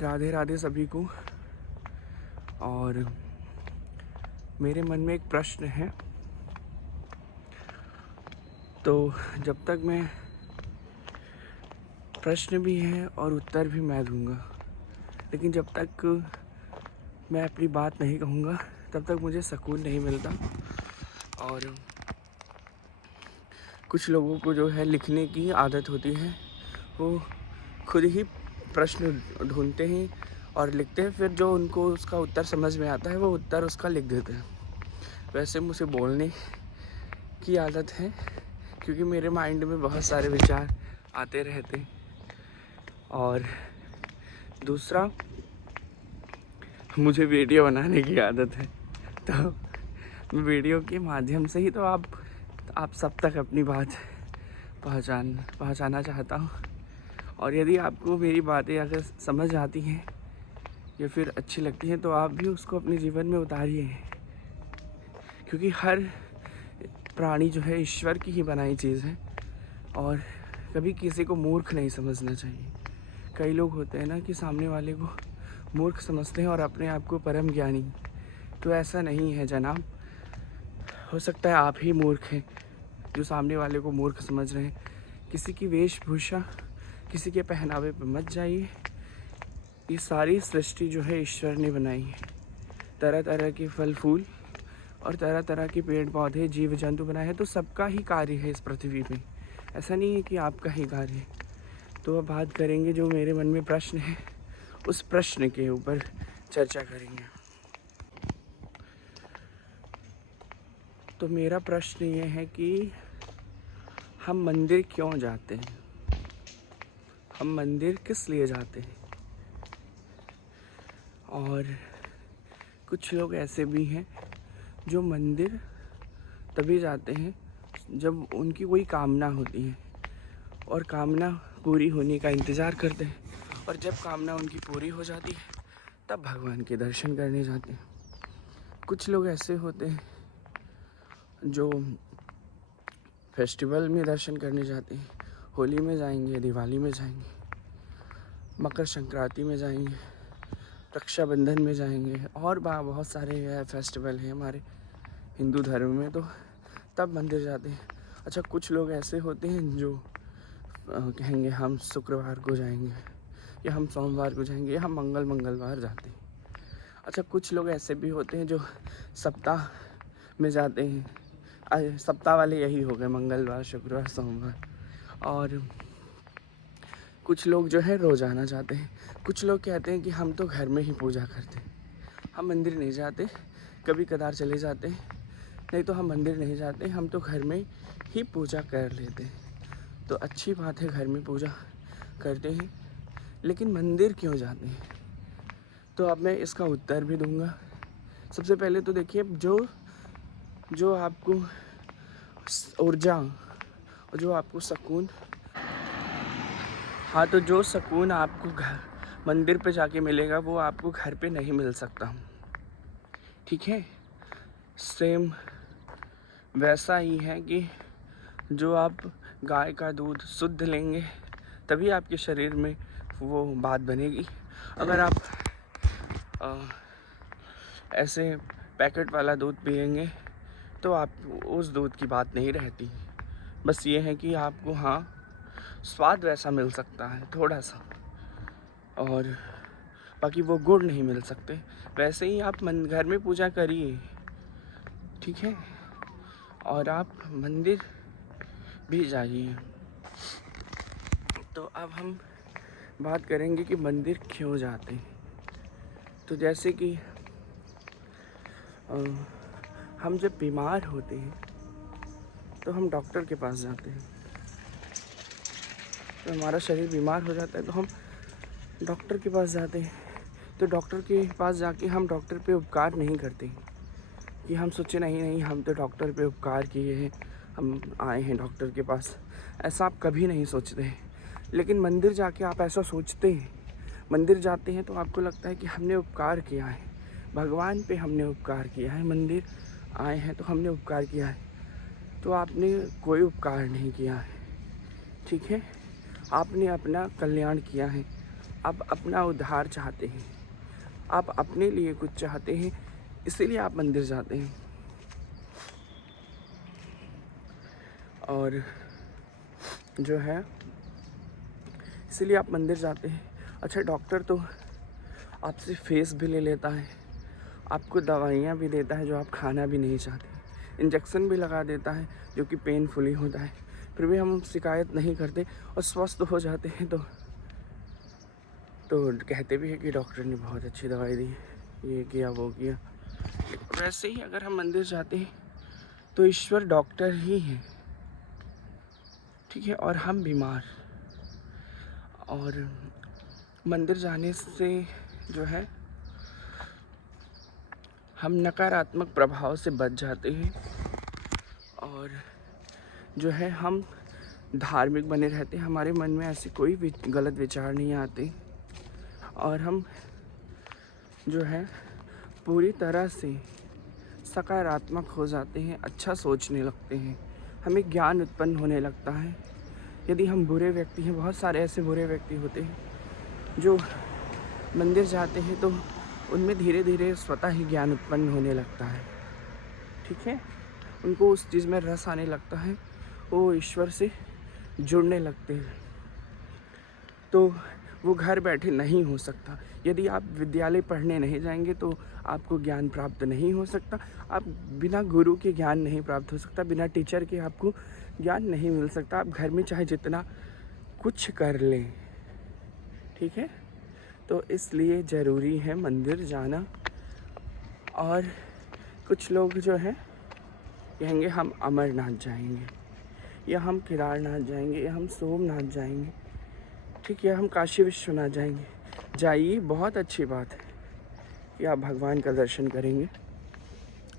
राधे राधे सभी को। और मेरे मन में एक प्रश्न है, तो जब तक मैं प्रश्न भी है और उत्तर भी मैं दूंगा, लेकिन जब तक मैं अपनी बात नहीं कहूँगा तब तक मुझे सुकून नहीं मिलता। और कुछ लोगों को जो है लिखने की आदत होती है, वो खुद ही प्रश्न ढूंढते हैं और लिखते हैं, फिर जो उनको उसका उत्तर समझ में आता है वो उत्तर उसका लिख देते हैं। वैसे मुझे बोलने की आदत है, क्योंकि मेरे माइंड में बहुत सारे विचार आते रहते हैं। और दूसरा, मुझे वीडियो बनाने की आदत है, तो वीडियो के माध्यम से ही तो आप सब तक अपनी बात पहुंचाना चाहता हूँ। और यदि आपको मेरी बातें अगर समझ आती हैं या फिर अच्छी लगती हैं तो आप भी उसको अपने जीवन में उतारिए, क्योंकि हर प्राणी जो है ईश्वर की ही बनाई चीज़ है और कभी किसी को मूर्ख नहीं समझना चाहिए। कई लोग होते हैं ना कि सामने वाले को मूर्ख समझते हैं और अपने आप को परम ज्ञानी, तो ऐसा नहीं है जनाब। हो सकता है आप ही मूर्ख हैं जो सामने वाले को मूर्ख समझ रहे हैं। किसी की वेशभूषा, किसी के पहनावे पर मत जाइए। ये सारी सृष्टि जो है ईश्वर ने बनाई है। तरह तरह के फल फूल और तरह तरह के पेड़ पौधे, जीव जंतु बनाए हैं, तो सबका ही कार्य है इस पृथ्वी पे। ऐसा नहीं है कि आपका ही कार्य है। तो अब बात करेंगे, जो मेरे मन में प्रश्न है उस प्रश्न के ऊपर चर्चा करेंगे। तो मेरा प्रश्न ये है कि हम मंदिर क्यों जाते हैं? हम मंदिर किस लिए जाते हैं? और कुछ लोग ऐसे भी हैं जो मंदिर तभी जाते हैं जब उनकी कोई कामना होती है और कामना पूरी होने का इंतज़ार करते हैं, और जब कामना उनकी पूरी हो जाती है तब भगवान के दर्शन करने जाते हैं। कुछ लोग ऐसे होते हैं जो फेस्टिवल में दर्शन करने जाते हैं, होली में जाएंगे, दिवाली में जाएंगे, मकर संक्रांति में जाएंगे, रक्षाबंधन में जाएंगे, और बहुत सारे फेस्टिवल हैं हमारे हिंदू धर्म में, तो तब मंदिर जाते हैं। अच्छा, कुछ लोग ऐसे होते हैं जो कहेंगे हम शुक्रवार को जाएंगे, या हम सोमवार को जाएंगे, या हम मंगलवार जाते हैं। अच्छा, कुछ लोग ऐसे भी होते हैं जो सप्ताह में जाते हैं। सप्ताह वाले यही हो गए, मंगलवार, शुक्रवार, सोमवार। और कुछ लोग जो है रोज़ाना जाते हैं। कुछ लोग कहते हैं कि हम तो घर में ही पूजा करते हैं, हम मंदिर नहीं जाते, कभी कदार चले जाते हैं, नहीं तो हम मंदिर नहीं जाते, हम तो घर में ही पूजा कर लेते हैं। तो अच्छी बात है, घर में पूजा करते हैं, लेकिन मंदिर क्यों जाते हैं? तो अब मैं इसका उत्तर भी दूंगा। सबसे पहले तो देखिए, जो आपको ऊर्जा और जो आपको सुकून, हाँ, तो जो सुकून आपको मंदिर पे जाके मिलेगा वो आपको घर पे नहीं मिल सकता, ठीक है। सेम वैसा ही है कि जो आप गाय का दूध शुद्ध लेंगे तभी आपके शरीर में वो बात बनेगी। अगर आप ऐसे पैकेट वाला दूध पिएंगे तो आप उस दूध की बात नहीं रहती। बस ये है कि आपको, हाँ, स्वाद वैसा मिल सकता है थोड़ा सा, और बाकी वो गुण नहीं मिल सकते। वैसे ही आप घर में पूजा करिए, ठीक है, और आप मंदिर भी जाइए। तो अब हम बात करेंगे कि मंदिर क्यों जाते हैं। तो जैसे कि हम जब बीमार होते हैं तो हम डॉक्टर के पास जाते हैं। तो हमारा शरीर बीमार हो जाता है तो हम डॉक्टर के पास जाते हैं। तो डॉक्टर के पास जाके हम डॉक्टर पे उपकार नहीं करते कि हम सोचे नहीं हम तो डॉक्टर पे उपकार किए हैं, हम आए हैं डॉक्टर के पास। ऐसा आप कभी नहीं सोचते हैं। लेकिन मंदिर जाके आप ऐसा सोचते हैं। मंदिर जाते हैं तो आपको लगता है कि हमने उपकार किया है, भगवान पे हमने उपकार किया है, मंदिर आए हैं तो हमने उपकार किया है। तो आपने कोई उपकार नहीं किया है, ठीक है। आपने अपना कल्याण किया है, आप अपना उद्धार चाहते हैं, आप अपने लिए कुछ चाहते हैं, इसीलिए आप मंदिर जाते हैं। और जो है इसीलिए आप मंदिर जाते हैं। अच्छा, डॉक्टर तो आपसे फीस भी ले लेता है, आपको दवाइयाँ भी देता है जो आप खाना भी नहीं चाहते, इंजेक्शन भी लगा देता है जो कि पेनफुली होता है, फिर भी हम शिकायत नहीं करते और स्वस्थ हो जाते हैं। तो कहते भी है कि डॉक्टर ने बहुत अच्छी दवाई दी, ये किया वो किया। वैसे ही अगर हम मंदिर जाते हैं तो ईश्वर डॉक्टर ही है, ठीक है, और हम बीमार। और मंदिर जाने से जो है हम नकारात्मक प्रभाव से बच जाते हैं और जो है हम धार्मिक बने रहते हैं, हमारे मन में ऐसे कोई भी गलत विचार नहीं आते और हम जो है पूरी तरह से सकारात्मक हो जाते हैं, अच्छा सोचने लगते हैं, हमें ज्ञान उत्पन्न होने लगता है। यदि हम बुरे व्यक्ति हैं, बहुत सारे ऐसे बुरे व्यक्ति होते हैं जो मंदिर जाते हैं तो उनमें धीरे धीरे स्वतः ही ज्ञान उत्पन्न होने लगता है, ठीक है, उनको उस चीज़ में रस आने लगता है, वो ईश्वर से जुड़ने लगते हैं। तो वो घर बैठे नहीं हो सकता। यदि आप विद्यालय पढ़ने नहीं जाएंगे तो आपको ज्ञान प्राप्त नहीं हो सकता। आप बिना गुरु के ज्ञान नहीं प्राप्त हो सकता, बिना टीचर के आपको ज्ञान नहीं मिल सकता। आप घर में चाहे जितना कुछ कर लें, ठीक है, तो इसलिए ज़रूरी है मंदिर जाना। और कुछ लोग जो है कहेंगे हम अमरनाथ जाएंगे, या हम केदारनाथ जाएंगे, या हम सोमनाथ जाएंगे, ठीक है, हम काशी विश्वनाथ जाएंगे। जाइए, बहुत अच्छी बात है कि आप भगवान का दर्शन करेंगे,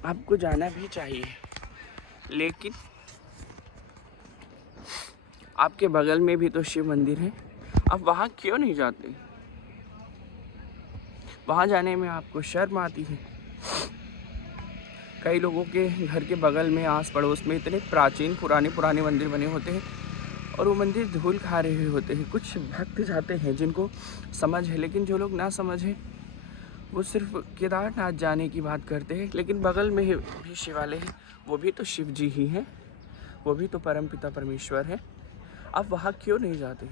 आपको जाना भी चाहिए, लेकिन आपके बगल में भी तो शिव मंदिर है, आप वहाँ क्यों नहीं जाते? वहाँ जाने में आपको शर्म आती है। कई लोगों के घर के बगल में, आस पड़ोस में इतने प्राचीन पुराने मंदिर बने होते हैं और वो मंदिर धूल खा रहे होते हैं। कुछ भक्त जाते हैं जिनको समझ है, लेकिन जो लोग ना समझें वो सिर्फ केदारनाथ जाने की बात करते हैं। लेकिन बगल में भी शिवालय है, वो भी तो शिव जी ही हैं, वो भी तो परमपिता परमेश्वर है। आप वहाँ क्यों नहीं जाते?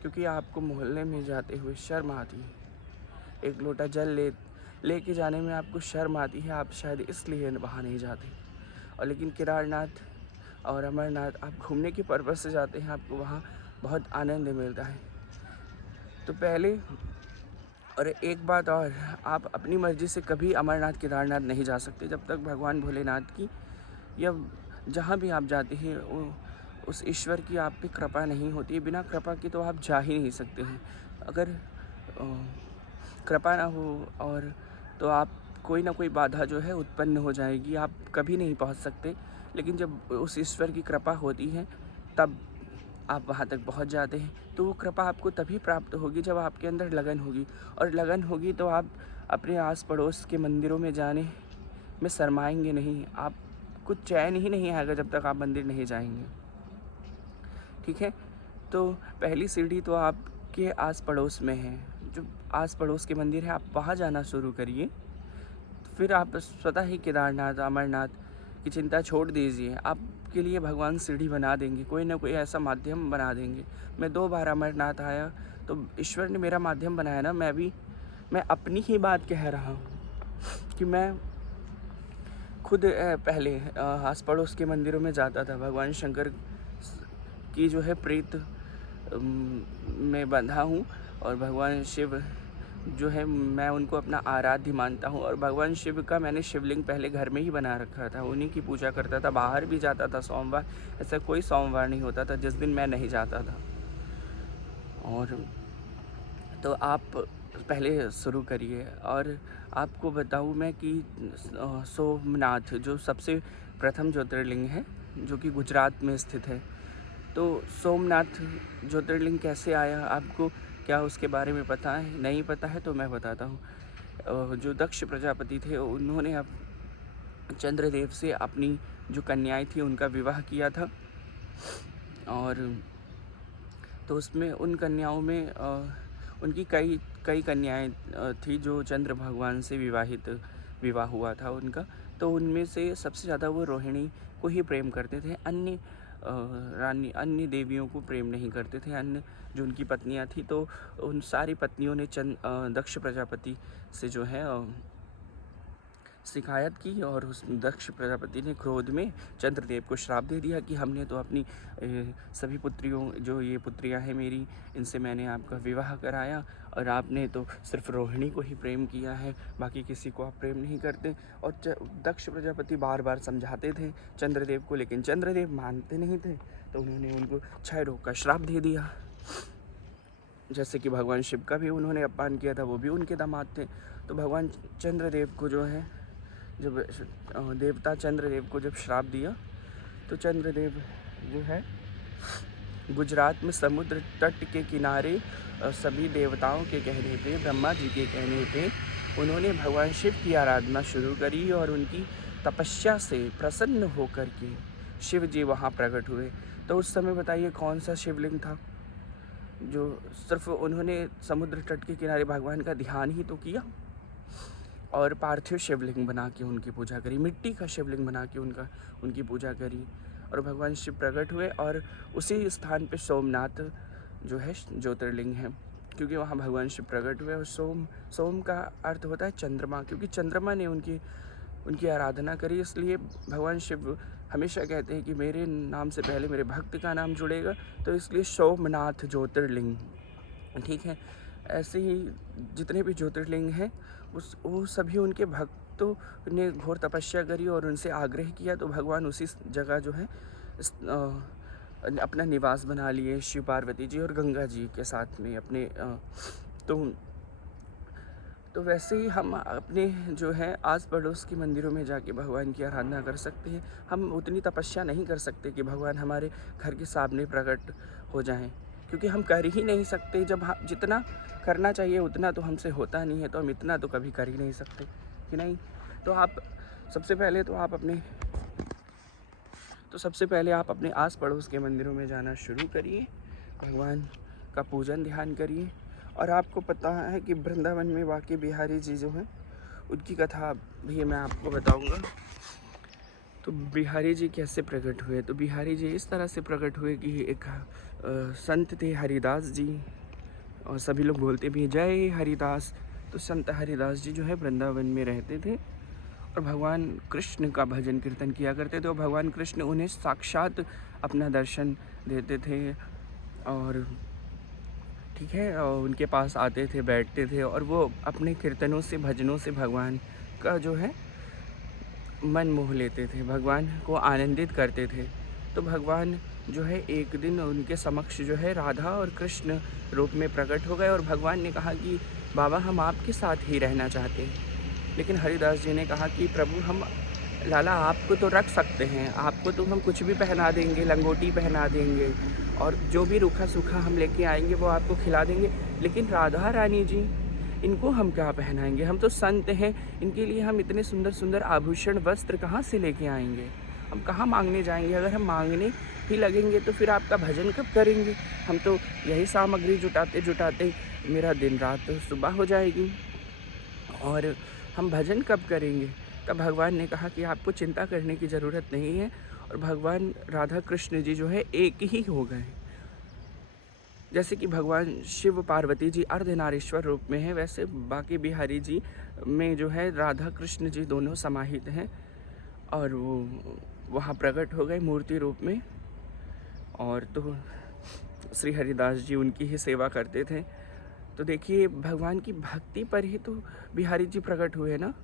क्योंकि आपको मोहल्ले में जाते हुए शर्म आती है, एक लोटा जल लेके जाने में आपको शर्म आती है, आप शायद इसलिए वहाँ नहीं जाते। और लेकिन केदारनाथ और अमरनाथ आप घूमने के पर्पज़ से जाते हैं, आपको वहाँ बहुत आनंद मिलता है। तो पहले, और एक बात और, आप अपनी मर्ज़ी से कभी अमरनाथ केदारनाथ नहीं जा सकते जब तक भगवान भोलेनाथ की या जहाँ भी आप जाते हैं उस ईश्वर की आप पे कृपा नहीं होती है। बिना कृपा की तो आप जा ही नहीं सकते हैं। अगर कृपा ना हो और तो आप कोई ना कोई बाधा जो है उत्पन्न हो जाएगी, आप कभी नहीं पहुंच सकते। लेकिन जब उस ईश्वर की कृपा होती है तब आप वहां तक पहुंच जाते हैं। तो वो कृपा आपको तभी प्राप्त होगी जब आपके अंदर लगन होगी, और लगन होगी तो आप अपने आस पड़ोस के मंदिरों में जाने में शर्माएंगे नहीं। आप कुछ चैन ही नहीं आएगा जब तक आप मंदिर नहीं जाएंगे, ठीक है। तो पहली सीढ़ी तो आपके आस पड़ोस में है, जो आस पड़ोस के मंदिर है आप वहाँ जाना शुरू करिए। फिर आप स्वतः ही केदारनाथ अमरनाथ की चिंता छोड़ दीजिए, आपके लिए भगवान सीढ़ी बना देंगे, कोई ना कोई ऐसा माध्यम बना देंगे। मैं 2 बार अमरनाथ आया तो ईश्वर ने मेरा माध्यम बनाया ना। मैं अपनी ही बात कह रहा हूँ कि मैं खुद पहले आस पड़ोस के मंदिरों में जाता था, भगवान शंकर की जो है प्रीत में बंधा हूँ, और भगवान शिव जो है मैं उनको अपना आराध्य मानता हूँ। और भगवान शिव का मैंने शिवलिंग पहले घर में ही बना रखा था, उन्हीं की पूजा करता था। बाहर भी जाता था सोमवार, ऐसा कोई सोमवार नहीं होता था जिस दिन मैं नहीं जाता था। और तो आप पहले शुरू करिए। और आपको बताऊँ मैं कि सोमनाथ जो सबसे प्रथम ज्योतिर्लिंग है, जो कि गुजरात में स्थित है। तो सोमनाथ ज्योतिर्लिंग कैसे आया, आपको क्या उसके बारे में पता है? नहीं पता है तो मैं बताता हूँ। जो दक्ष प्रजापति थे उन्होंने अब चंद्रदेव से अपनी जो कन्याएं थी उनका विवाह किया था, और तो उसमें उन कन्याओं में उनकी कई कई कन्याएं थी जो चंद्र भगवान से विवाह हुआ था उनका। तो उनमें से सबसे ज़्यादा वो रोहिणी को ही प्रेम करते थे, अन्य देवियों को प्रेम नहीं करते थे, अन्य जो उनकी पत्नियां थी। तो उन सारी पत्नियों ने दक्ष प्रजापति से जो है शिकायत की, और उस दक्ष प्रजापति ने क्रोध में चंद्रदेव को श्राप दे दिया कि हमने तो अपनी सभी पुत्रियों, जो ये पुत्रियां हैं मेरी, इनसे मैंने आपका विवाह कराया, और आपने तो सिर्फ रोहिणी को ही प्रेम किया है, बाकी किसी को आप प्रेम नहीं करते। और दक्ष प्रजापति बार बार समझाते थे चंद्रदेव को, लेकिन चंद्रदेव मानते नहीं थे। तो उन्होंने उनको क्षय रोग का श्राप दे दिया। जैसे कि भगवान शिव का भी उन्होंने अपमान किया था, वो भी उनके दामाद थे। तो भगवान चंद्रदेव को जो है, जब देवता चंद्रदेव को जब श्राप दिया, तो चंद्रदेव जो है गुजरात में समुद्र तट के किनारे सभी देवताओं के कहने पे, ब्रह्मा जी के कहने पे, उन्होंने भगवान शिव की आराधना शुरू करी, और उनकी तपस्या से प्रसन्न होकर के शिव जी वहाँ प्रकट हुए। तो उस समय बताइए कौन सा शिवलिंग था जो सिर्फ उन्होंने समुद्र तट के किनारे भगवान का ध्यान ही तो किया, और पार्थिव शिवलिंग बना के उनकी पूजा करी, मिट्टी का शिवलिंग बना के उनकी पूजा करी, और भगवान शिव प्रकट हुए। और उसी स्थान पे सोमनाथ जो है ज्योतिर्लिंग है, क्योंकि वहाँ भगवान शिव प्रकट हुए। और सोम का अर्थ होता है चंद्रमा, क्योंकि चंद्रमा ने उनकी आराधना करी, इसलिए भगवान शिव हमेशा कहते हैं कि मेरे नाम से पहले मेरे भक्त का नाम जुड़ेगा, तो इसलिए सोमनाथ ज्योतिर्लिंग, ठीक है। ऐसे ही जितने भी ज्योतिर्लिंग हैं वो सभी उनके भक्तों ने घोर तपस्या करी और उनसे आग्रह किया, तो भगवान उसी जगह जो है अपना निवास बना लिए, शिव पार्वती जी और गंगा जी के साथ में अपने। तो वैसे ही हम अपने जो है आस पड़ोस के मंदिरों में जाके भगवान की आराधना कर सकते हैं। हम उतनी तपस्या नहीं कर सकते कि भगवान हमारे घर के सामने प्रकट हो जाएं, क्योंकि हम कर ही नहीं सकते। जब जितना करना चाहिए उतना तो हमसे होता नहीं है, तो हम इतना तो कभी कर ही नहीं सकते कि नहीं। तो सबसे पहले आप अपने आस पड़ोस के मंदिरों में जाना शुरू करिए, भगवान का पूजन ध्यान करिए। और आपको पता है कि वृंदावन में बांके बिहारी जी जो हैं, उनकी कथा भी मैं आपको बताऊंगा। तो बिहारी जी कैसे प्रकट हुए? तो बिहारी जी इस तरह से प्रकट हुए कि एक संत थे हरिदास जी, और सभी लोग बोलते भी जय हरिदास। तो संत हरिदास जी जो है वृंदावन में रहते थे और भगवान कृष्ण का भजन कीर्तन किया करते थे, और भगवान कृष्ण उन्हें साक्षात अपना दर्शन देते थे, और ठीक है, और उनके पास आते थे, बैठते थे, और वो अपने कीर्तनों से, भजनों से भगवान का जो है मन मोह लेते थे, भगवान को आनंदित करते थे। तो भगवान जो है एक दिन उनके समक्ष जो है राधा और कृष्ण रूप में प्रकट हो गए, और भगवान ने कहा कि बाबा हम आपके साथ ही रहना चाहते हैं। लेकिन हरिदास जी ने कहा कि प्रभु हम लाला आपको तो रख सकते हैं, आपको तो हम कुछ भी पहना देंगे, लंगोटी पहना देंगे, और जो भी रूखा सूखा हम लेके आएंगे वो आपको खिला देंगे, लेकिन राधा रानी जी इनको हम क्या पहनाएंगे? हम तो संत हैं, इनके लिए हम इतने सुंदर सुंदर आभूषण वस्त्र कहाँ से लेके आएंगे? हम कहाँ मांगने जाएंगे? अगर हम मांगने ही लगेंगे तो फिर आपका भजन कब करेंगे? हम तो यही सामग्री जुटाते जुटाते मेरा दिन रात सुबह हो जाएगी, और हम भजन कब करेंगे? तब भगवान ने कहा कि आपको चिंता करने की ज़रूरत नहीं है, और भगवान राधा कृष्ण जी जो है एक ही हो गए। जैसे कि भगवान शिव पार्वती जी अर्धनारीश्वर रूप में है, वैसे बांके बिहारी जी में जो है राधा कृष्ण जी दोनों समाहित हैं, और वो वहाँ प्रकट हो गए मूर्ति रूप में। और तो श्री हरिदास जी उनकी ही सेवा करते थे। तो देखिए भगवान की भक्ति पर ही तो बिहारी जी प्रकट हुए ना।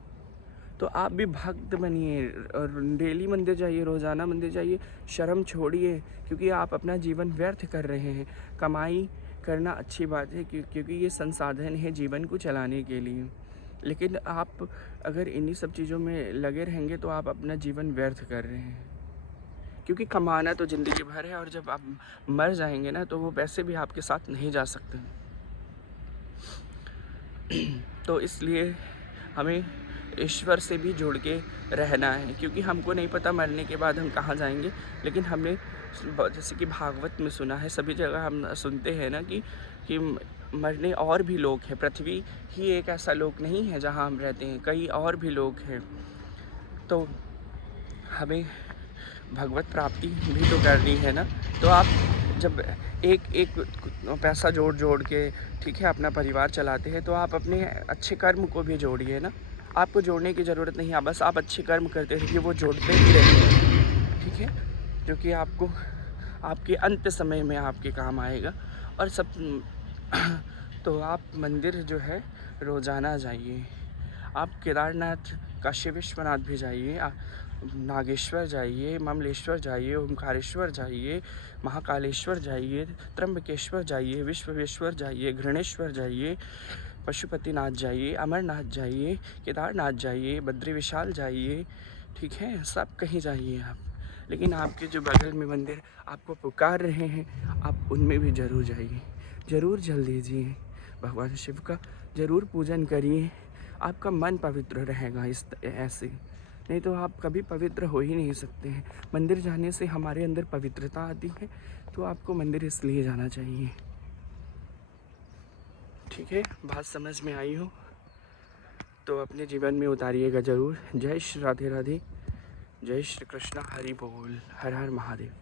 तो आप भी भक्त बनिए और डेली मंदिर जाइए, रोज़ाना मंदिर जाइए, शर्म छोड़िए, क्योंकि आप अपना जीवन व्यर्थ कर रहे हैं। कमाई करना अच्छी बात है, क्योंकि ये संसाधन है जीवन को चलाने के लिए, लेकिन आप अगर इन्हीं सब चीज़ों में लगे रहेंगे तो आप अपना जीवन व्यर्थ कर रहे हैं। क्योंकि कमाना तो ज़िंदगी भर है, और जब आप मर जाएंगे ना तो वो पैसे भी आपके साथ नहीं जा सकते। तो इसलिए हमें ईश्वर से भी जुड़ के रहना है, क्योंकि हमको नहीं पता मरने के बाद हम कहाँ जाएंगे। लेकिन हमने जैसे कि भागवत में सुना है, सभी जगह हम सुनते हैं ना कि कि मरने और भी लोग हैं। पृथ्वी ही एक ऐसा लोक नहीं है जहाँ हम रहते हैं, कई और भी लोग हैं। तो हमें भगवत प्राप्ति भी तो करनी है ना। तो आप जब एक एक पैसा जोड़ के, ठीक है, अपना परिवार चलाते हैं, तो आप अपने अच्छे कर्म को भी जोड़िए ना। आपको जोड़ने की ज़रूरत नहीं है, बस आप अच्छे कर्म करते रहिए, वो जोड़ते ही रहेंगे, ठीक है, जो कि आपको आपके अंत समय में आपके काम आएगा। और सब तो आप मंदिर जो है रोज़ाना जाइए। आप केदारनाथ, काशी विश्वनाथ भी जाइए, नागेश्वर जाइए, ममलेश्वर जाइए, ओमकारेश्वर जाइए, महाकालेश्वर जाइए, त्र्यंबकेश्वर जाइए, विश्वेश्वर जाइए, घृणेश्वर जाइए, पशुपतिनाथ जाइए, अमरनाथ जाइए, केदारनाथ जाइए, बद्री विशाल जाइए, ठीक है, सब कहीं जाइए आप। लेकिन आपके जो बगल में मंदिर आपको पुकार रहे हैं, आप उनमें भी ज़रूर जाइए, ज़रूर जल दीजिए, भगवान शिव का ज़रूर पूजन करिए। आपका मन पवित्र रहेगा इस ऐसे, नहीं तो आप कभी पवित्र हो ही नहीं सकते हैं। मंदिर जाने से हमारे अंदर पवित्रता आती है, तो आपको मंदिर इसलिए जाना चाहिए, ठीक है। बात समझ में आई हो तो अपने जीवन में उतारिएगा ज़रूर। जय श्री राधे राधे, जय श्री कृष्ण, हरि बोल, हर हर महादेव।